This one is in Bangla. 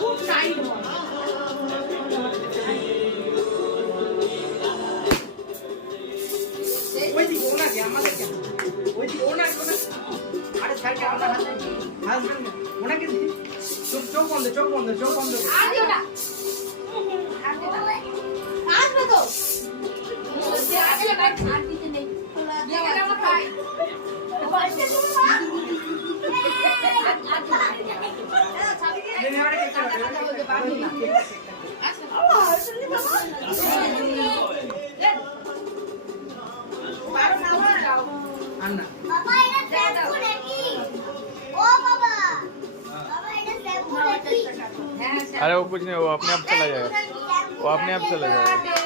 খুব টাইট ওই দিকে ওনাকে আমাদের কেন ওই দিকে ওনাকে আরে সাইডে আপনার হাজবেন্ড ওনাকে চোখ বন্ধ আসবে তো আসবে ভাই আর দিতে নেই দিয়ে আমার খাই अरे वो कुछ नहीं, वो अपने आप चला जाएगा, वो अपने आप चला जाएगा।